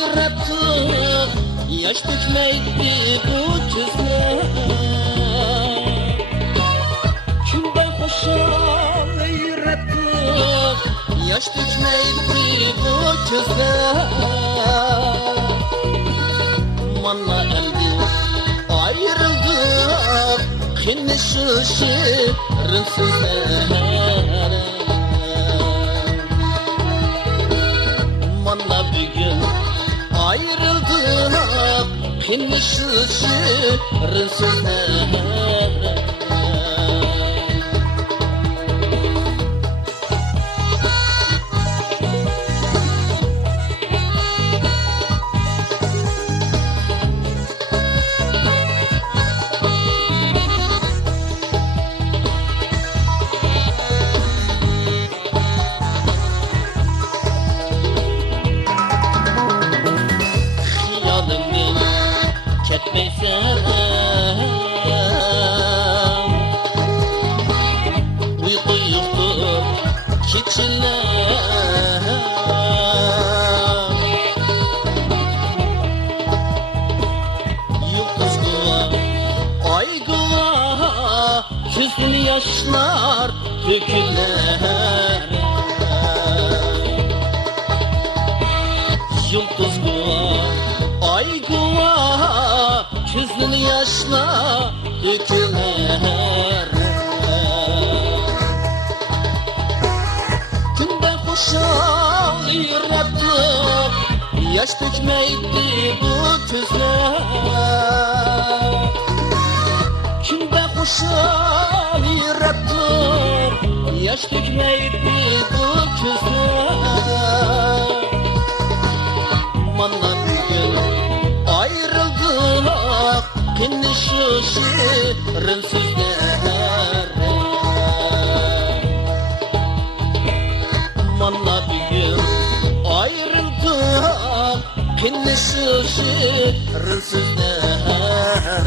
yarattı, yaş dökmeydi bu gözler. Kimde hoşal yarattı, yaş dökmeydi bu gözler. Mana eldi ayrıldık, kinni şu şirin sözler. Mana bugün ayrıldık, kinni şu şirin sözler. Ketmeysen uyku yoktur keçiler. Yıldız kıva, ay kıva, gözün yaşlar döküler. Yıldız kıva, ay kıva, gözün yaşla döküler. Günde hoşal yarattı, yaş dökmeydi bu gözler. Günde hoşal yarattı, yaş dökmeydi bu gözler. Mana bugün ayrıldık, kinni şu şirin sözler. Mana bugün ayrıldık, kinni şu şirin sözler.